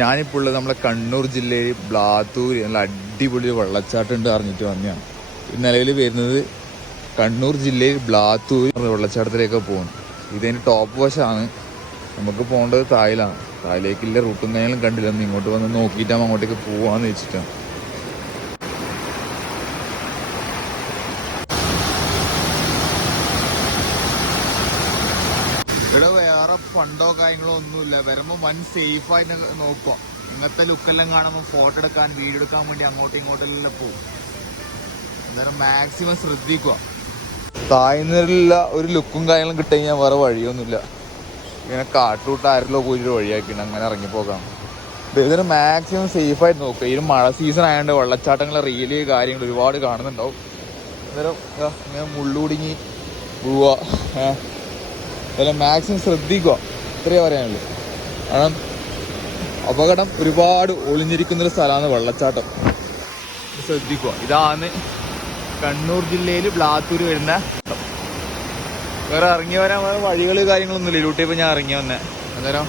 ഞാനിപ്പോൾ ഉള്ളത് നമ്മളെ കണ്ണൂർ ജില്ലയിൽ ബ്ലാത്തൂർ നല്ല അടിപൊളി വെള്ളച്ചാട്ടം ഉണ്ട് അറിഞ്ഞിട്ട് വന്നതാണ്. നിലവിൽ വരുന്നത് കണ്ണൂർ ജില്ലയിൽ ബ്ലാത്തൂർ വെള്ളച്ചാട്ടത്തിലേക്ക് പോകുന്നു. ഇതിന് ടോപ്പ് വശമാണ്. നമുക്ക് പോകേണ്ടത് തായിലാണ്. തായിലേക്കുള്ള റൂട്ടും കാര്യങ്ങളും കണ്ടില്ല. ഒന്ന് ഇങ്ങോട്ട് വന്ന് നോക്കിയിട്ടാകുമ്പോൾ അങ്ങോട്ടേക്ക് പോവാന്ന് വെച്ചിട്ടാണ്. ഇവിടെ വേറെ ഫണ്ടോ കാര്യങ്ങളോ ഒന്നുമില്ല. വരുമ്പോൾ വൻ സേഫായിട്ട് നോക്കുക. ഇങ്ങനത്തെ ലുക്കെല്ലാം കാണുമ്പോൾ ഫോട്ടോ എടുക്കാൻ വീഡിയോ എടുക്കാൻ വേണ്ടി അങ്ങോട്ടും ഇങ്ങോട്ടെല്ലാം പോകും. അന്നേരം മാക്സിമം ശ്രദ്ധിക്കുക. താഴ്ന്നില്ല ഒരു ലുക്കും കാര്യങ്ങളും കിട്ടിക്കഴിഞ്ഞാൽ വേറെ വഴിയൊന്നുമില്ല. ഇങ്ങനെ കാട്ടുകൂട്ട് ആരിലോ പോയിട്ട് വഴിയാക്കിയിട്ട് അങ്ങനെ ഇറങ്ങിപ്പോകാം. ഇതിന് മാക്സിമം സേഫായിട്ട് നോക്കുക. ഇതിന് മഴ സീസൺ ആയതുകൊണ്ട് വെള്ളച്ചാട്ടങ്ങൾ റീല് കാര്യങ്ങൾ ഒരുപാട് കാണുന്നുണ്ടാവും. അന്നേരം ഇങ്ങനെ മുള്ളുകുടുങ്ങി പോവുക. അതെല്ലാം മാക്സിമം ശ്രദ്ധിക്കുക. ഇത്രയേ പറയാനുള്ളൂ. കാരണം അപകടം ഒരുപാട് ഒളിഞ്ഞിരിക്കുന്നൊരു സ്ഥലമാണ് വെള്ളച്ചാട്ടം. ശ്രദ്ധിക്കുക. ഇതാണ് കണ്ണൂർ ജില്ലയിൽ ബ്ലാത്തൂർ വരുന്ന. വേറെ ഇറങ്ങി വരാൻ വേറെ വഴികൾ കാര്യങ്ങളൊന്നുമില്ല. ഇതിലൂട്ടിയപ്പോൾ ഞാൻ ഇറങ്ങി വന്നേ. അന്നേരം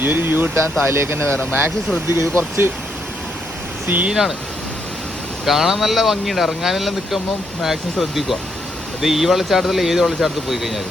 ഈ ഒരു വ്യൂ കിട്ടാൻ താഴേക്ക് തന്നെ വരാം. മാക്സിമം ശ്രദ്ധിക്കുക. ഇത് കുറച്ച് സീനാണ്. കാണാൻ നല്ല ഭംഗിയുണ്ട്. ഇറങ്ങാനെല്ലാം നിൽക്കുമ്പോൾ മാക്സിമം ശ്രദ്ധിക്കുക. അത് ഈ വെള്ളച്ചാട്ടത്തിൽ ഏത് വെള്ളച്ചാട്ടത്തിൽ പോയി കഴിഞ്ഞാൽ